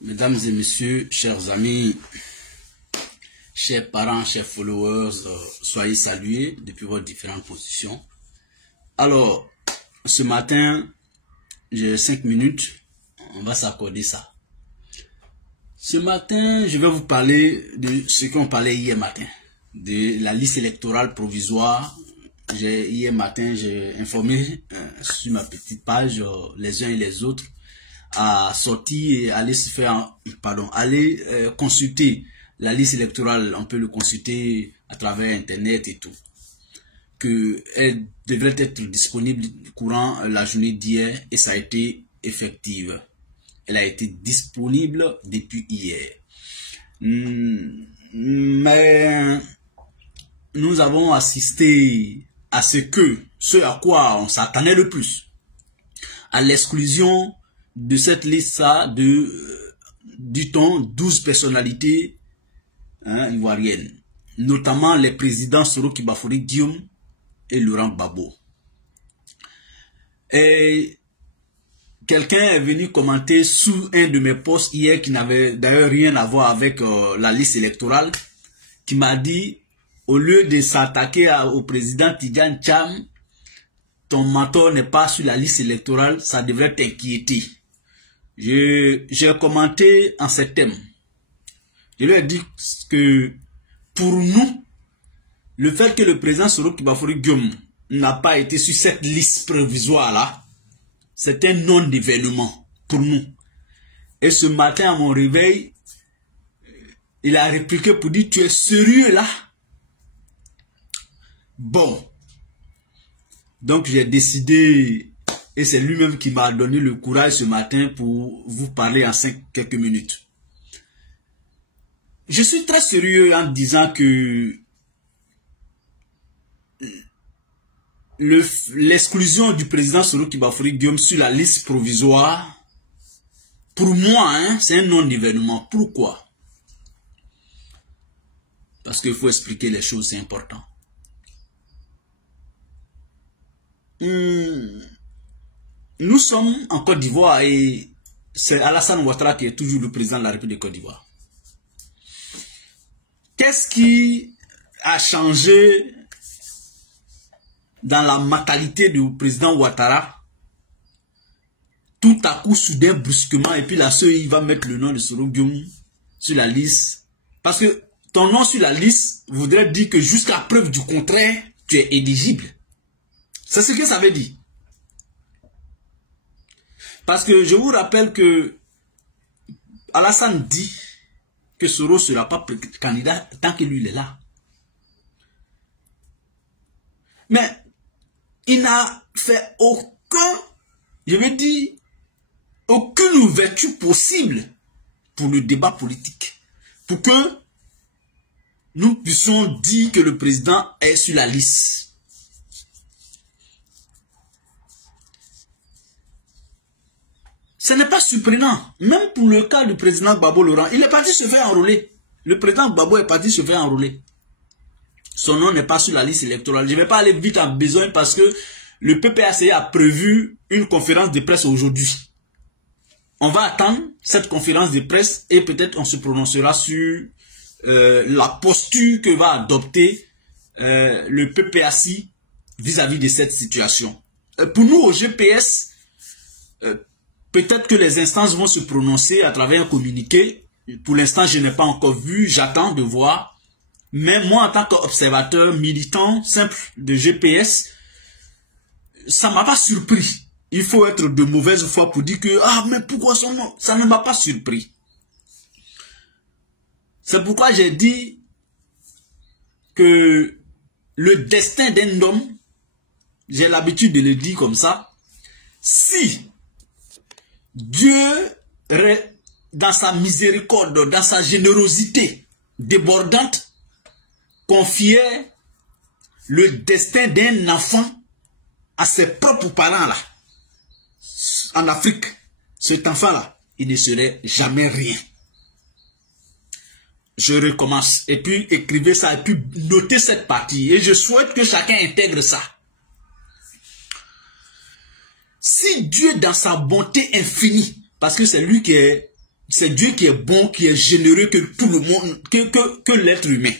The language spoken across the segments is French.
Mesdames et messieurs, chers amis, chers parents, chers followers, soyez salués depuis vos différentes positions. Alors, ce matin, j'ai 5 minutes, on va s'accorder ça. Ce matin, je vais vous parler de ce qu'on parlait hier matin, de la liste électorale provisoire. Hier matin, j'ai informé sur ma petite page les uns et les autres à sortir et aller se faire, aller consulter la liste électorale. On peut le consulter à travers Internet et tout. Elle devrait être disponible courant la journée d'hier et ça a été effective. Elle a été disponible depuis hier. Mais nous avons assisté à ce à quoi on s'attendait le plus, à l'exclusion de cette liste-là de, dit-on, 12 personnalités ivoiriennes, notamment les présidents Soro Kibafori Guillaume et Laurent Gbagbo. Et quelqu'un est venu commenter sous un de mes posts hier qui n'avait d'ailleurs rien à voir avec la liste électorale, qui m'a dit, au lieu de s'attaquer au président Tidjane Thiam, ton mentor n'est pas sur la liste électorale, ça devrait t'inquiéter. J'ai commenté en ces termes. Je lui ai dit que pour nous, le fait que le président Soro Kibafori Guillaume n'a pas été sur cette liste provisoire-là, c'est un non-événement pour nous. Et ce matin, à mon réveil, il a répliqué pour dire, tu es sérieux là? Bon. Donc j'ai décidé, et c'est lui-même qui m'a donné le courage ce matin pour vous parler en quelques minutes. Je suis très sérieux en disant que l'exclusion du président Soro Kibafori Guillaume sur la liste provisoire, pour moi, c'est un non-événement. Pourquoi? Parce qu'il faut expliquer les choses, c'est important. Nous sommes en Côte d'Ivoire et c'est Alassane Ouattara qui est toujours le président de la République de Côte d'Ivoire. Qu'est-ce qui a changé dans la mentalité du président Ouattara? Tout à coup, soudain, brusquement, et puis là, il va mettre le nom de Soro Guillaume sur la liste. Parce que ton nom sur la liste voudrait dire que jusqu'à preuve du contraire, tu es éligible. C'est ce que ça veut dire. Parce que je vous rappelle que Alassane dit que Soro ne sera pas candidat tant que lui il est là. Mais il n'a fait aucune ouverture possible pour le débat politique. Pour que nous puissions dire que le président est sur la liste. Ce n'est pas surprenant. Même pour le cas du président Gbagbo Laurent, il est parti se faire enrôler. Le président Gbagbo est parti se faire enrôler. Son nom n'est pas sur la liste électorale. Je ne vais pas aller vite en besoin parce que le PPACI a prévu une conférence de presse aujourd'hui. On va attendre cette conférence de presse et peut-être on se prononcera sur la posture que va adopter le PPACI vis-à-vis de cette situation. Pour nous, au GPS, peut-être que les instances vont se prononcer à travers un communiqué. Pour l'instant, je n'ai pas encore vu, j'attends de voir. Mais moi, en tant qu'observateur militant simple de GPS, ça ne m'a pas surpris. Il faut être de mauvaise foi pour dire que, ah, mais pourquoi son nom? Ça ne m'a pas surpris. C'est pourquoi j'ai dit que le destin d'un homme, j'ai l'habitude de le dire comme ça, si Dieu, dans sa miséricorde, dans sa générosité débordante, confiait le destin d'un enfant à ses propres parents là, en Afrique, cet enfant-là, il ne serait jamais rien. Je recommence. Et puis écrivez ça, et puis notez cette partie. Et je souhaite que chacun intègre ça. Si Dieu, dans sa bonté infinie, parce que c'est lui qui est C'est Dieu qui est bon, qui est généreux que tout le monde, que l'être humain.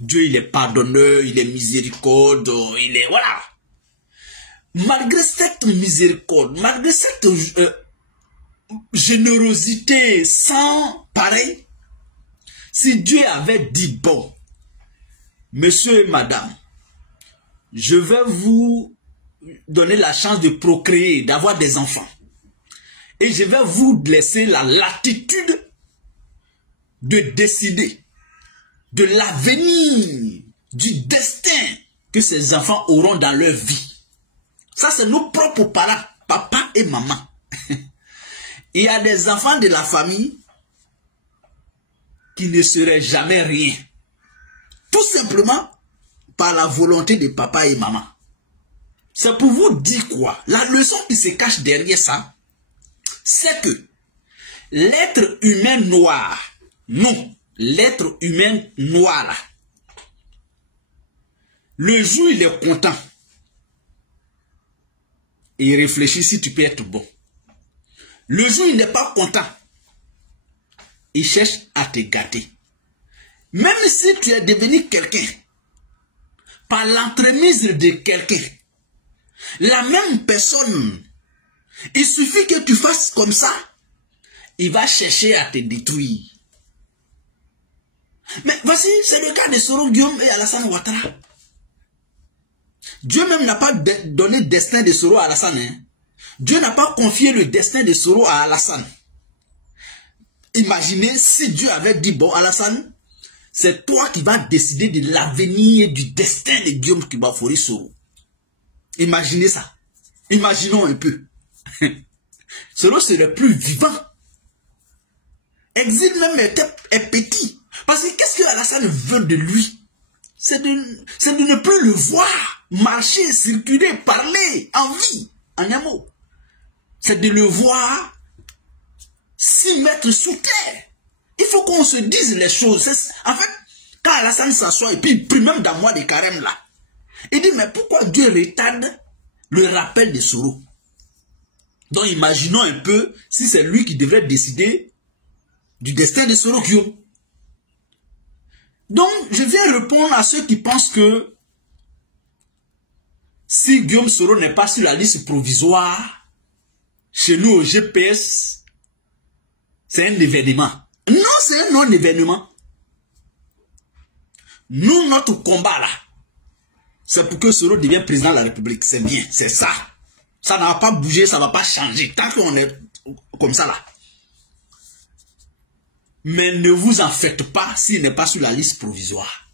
Dieu, il est pardonneur, il est miséricorde, il est... Voilà. Malgré cette miséricorde, malgré cette générosité sans pareil, si Dieu avait dit, bon, monsieur et madame, je vais vous donner la chance de procréer, d'avoir des enfants. Et je vais vous laisser la latitude de décider de l'avenir, du destin que ces enfants auront dans leur vie. Ça, c'est nos propres parents, papa et maman. Il y a des enfants de la famille qui ne seraient jamais rien. Tout simplement par la volonté de papa et maman. C'est pour vous dire quoi? La leçon qui se cache derrière ça, c'est que l'être humain noir, nous, l'être humain noir, le jour il est content, il réfléchit si tu peux être bon. Le jour il n'est pas content, il cherche à te gâter. Même si tu es devenu quelqu'un, par l'entremise de quelqu'un, la même personne, il suffit que tu fasses comme ça, il va chercher à te détruire. Mais voici, c'est le cas de Soro Guillaume et Alassane Ouattara. Dieu même n'a pas donné le destin de Soro à Alassane. Hein. Dieu n'a pas confié le destin de Soro à Alassane. Imaginez si Dieu avait dit, bon Alassane, c'est toi qui vas décider de l'avenir et du destin de Guillaume Kibafori Soro. Imaginez ça. Imaginons un peu. Soro serait plus vivant. Exil même est petit. Parce que qu'est-ce que Alassane veut de lui? C'est de ne plus le voir marcher, circuler, parler, en vie, en un mot. C'est de le voir 6 mètres sous terre. Il faut qu'on se dise les choses. En fait, quand Alassane s'assoit et puis il prie même dans moi des carèmes là, il dit mais pourquoi Dieu retarde le rappel de Soro? Donc imaginons un peu si c'est lui qui devrait décider du destin de Soro Guillaume. Donc je viens répondre à ceux qui pensent que si Guillaume Soro n'est pas sur la liste provisoire, chez nous au GPS, c'est un événement. Non, c'est un non-événement. Nous, notre combat là, c'est pour que Soro devienne président de la République. C'est bien, c'est ça. Ça n'a pas bougé, ça ne va pas changer. Tant qu'on est comme ça là. Mais ne vous en faites pas s'il n'est pas sur la liste provisoire.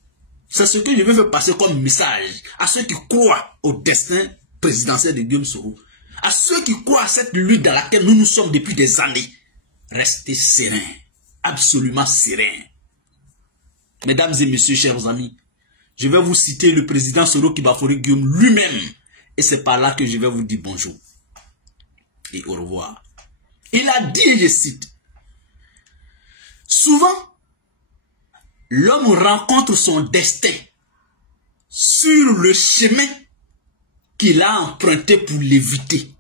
C'est ce que je veux faire passer comme message à ceux qui croient au destin présidentiel de Guillaume Soro. À ceux qui croient à cette lutte dans laquelle nous nous sommes depuis des années. Restez sereins. Absolument sereins. Mesdames et messieurs, chers amis, je vais vous citer le président Soro Kibafori Guillaume lui-même. Et c'est par là que je vais vous dire bonjour. Et au revoir. Il a dit, et je cite, souvent, l'homme rencontre son destin sur le chemin qu'il a emprunté pour l'éviter.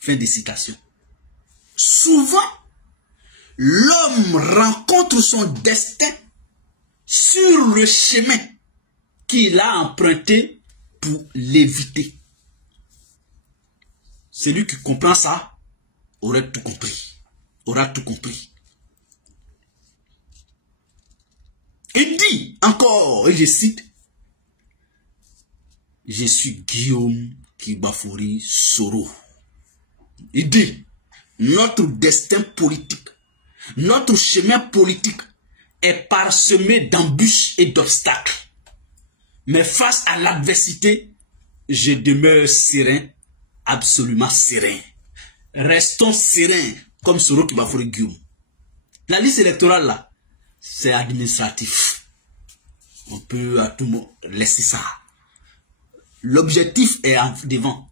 Fin de citation. Souvent, l'homme rencontre son destin sur le chemin qu'il a emprunté pour l'éviter. Celui qui comprend ça aurait tout compris. Aura tout compris. Il dit encore, et je cite, je suis Guillaume Kibafori Soro. Il dit, notre destin politique, notre chemin politique est parsemé d'embûches et d'obstacles. Mais face à l'adversité, je demeure serein, absolument serein. Restons sereins, comme Soro Kibafori Guillaume. La liste électorale là, c'est administratif. On peut à tout moment laisser ça. L'objectif est devant.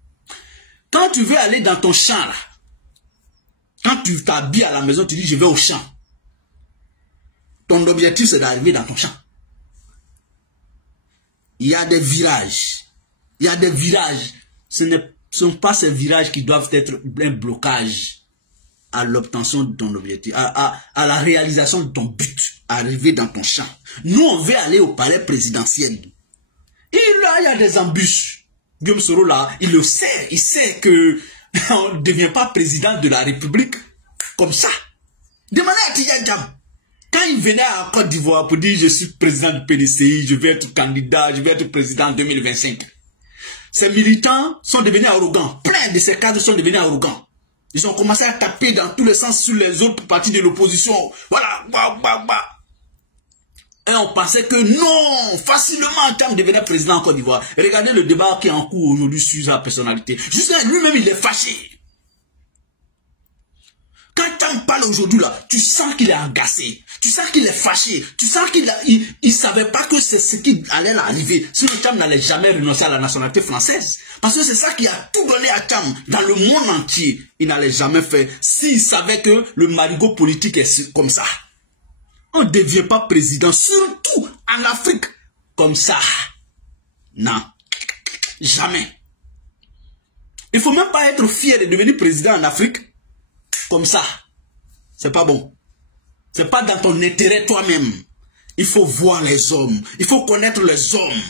Quand tu veux aller dans ton champ là, quand tu t'habilles à la maison, tu dis je vais au champ. Ton objectif c'est d'arriver dans ton champ. Il y a des virages. Il y a des virages. Ce ne sont pas ces virages qui doivent être un blocage. à l'obtention de ton objectif, à la réalisation de ton but, arriver dans ton champ. Nous, on veut aller au palais présidentiel. Et là, il y a des embûches. Guillaume Soro, là, il le sait. Il sait que on ne devient pas président de la République comme ça. Demandez à Tidiane Diam. Quand il venait à Côte d'Ivoire pour dire je suis président du PDCI, je vais être candidat, je vais être président en 2025. Ces militants sont devenus arrogants. Plein de ces cadres sont devenus arrogants. Ils ont commencé à taper dans tous les sens sur les autres partis de l'opposition. Voilà. Et on pensait que non, facilement, Thiam devenait président en Côte d'Ivoire. Regardez le débat qui est en cours aujourd'hui sur sa personnalité. Jusqu'à lui-même, il est fâché. Quand Thiam parle aujourd'hui là, tu sens qu'il est agacé. Tu sens qu'il est fâché. Tu sens qu'il il savait pas que c'est ce qui allait l'arriver. Sinon Thiam n'allait jamais renoncer à la nationalité française. Parce que c'est ça qui a tout donné à Thiam dans le monde entier. Il n'allait jamais faire s'il savait que le marigot politique est comme ça. On ne devient pas président, surtout en Afrique, comme ça. Non, jamais. Il ne faut même pas être fier de devenir président en Afrique, comme ça. C'est pas bon. C'est pas dans ton intérêt toi-même. Il faut voir les hommes. Il faut connaître les hommes.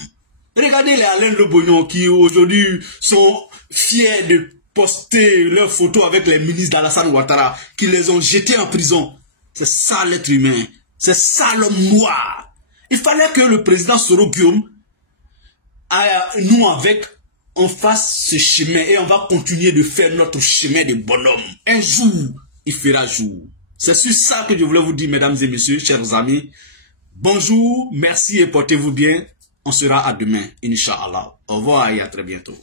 Regardez les Alain Lebognon qui aujourd'hui sont fiers de poster leurs photos avec les ministres d'Alassane Ouattara, qui les ont jetés en prison. C'est ça l'être humain. C'est ça l'homme noir. Il fallait que le président Soro Guillaume, nous avec, on fasse ce chemin et on va continuer de faire notre chemin de bonhomme. Un jour, il fera jour. C'est sur ça que je voulais vous dire, mesdames et messieurs, chers amis. Bonjour, merci et portez-vous bien. On sera à demain, Inch'Allah. Au revoir et à très bientôt.